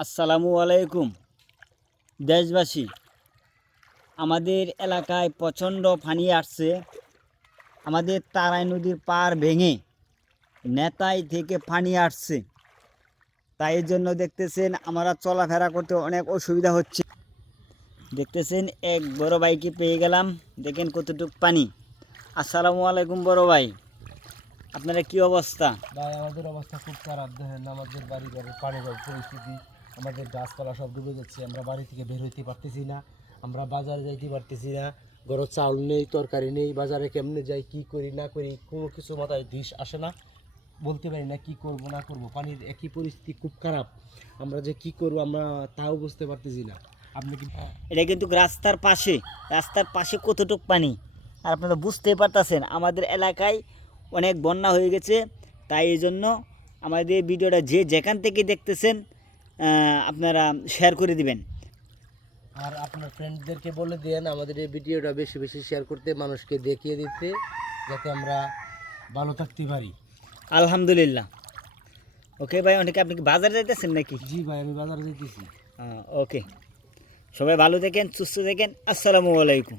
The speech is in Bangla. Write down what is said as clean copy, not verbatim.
আসসালামু আলাইকুম দেশবাসী। আমাদের এলাকায় প্রচণ্ড পানি আসছে। আমাদের তারাই নদীর পাড় ভেঙে নেতাই থেকে পানি আসছে, তাই এর জন্য দেখতেছেন আমরা চলাফেরা করতে অনেক অসুবিধা হচ্ছে। দেখতেছেন এক বড় ভাইকে পেয়ে গেলাম, দেখেন কতটুকু পানি। আসসালামু আলাইকুম বড় ভাই, আপনারা কি অবস্থা? ভাই আমাদের অবস্থা খুব খারাপ। দেখেন আমাদের বাড়ি ঘরের পানির পরিস্থিতি, আমাদের গাছপালা সব ডুবে যাচ্ছে। আমরা বাড়ি থেকে বের হইতে পারতেছি না, আমরা বাজারে যাইতে পারতেছি না। ঘরে চাউল নেই, তরকারি নেই, বাজারে কেমনে যাই, কি করি না করি কোনো কিছু মাথায় দিশ আসে না, বলতে পারি না কি করব না করব। পানির একই পরিস্থিতি খুব খারাপ, আমরা যে কি করব আমরা তাও বুঝতে পারতেছি না। আপনি কি এটা কিন্তু রাস্তার পাশে কতটুকু পানি, আর আপনারা বুঝতেই পারতেছেন আমাদের এলাকায় অনেক বন্যা হয়ে গেছে। তাই এই জন্য আমাদের ভিডিওটা যে যেখান থেকে দেখতেছেন আপনারা শেয়ার করে দিবেন। আর আপনার ফ্রেন্ডদেরকে বলে দেন আমাদের এই ভিডিওটা বেশি বেশি শেয়ার করতে, মানুষকে দেখিয়ে দিতে, যাতে আমরা ভালো থাকতে পারি। আলহামদুলিল্লাহ। ওকে ভাই, অনেকে আপনি কি বাজারে যাইতেছেন নাকি? জি ভাই, আমি বাজারে যেতেছি। ওকে, সবাই ভালো থাকেন, সুস্থ থাকেন। আসসালামু আলাইকুম।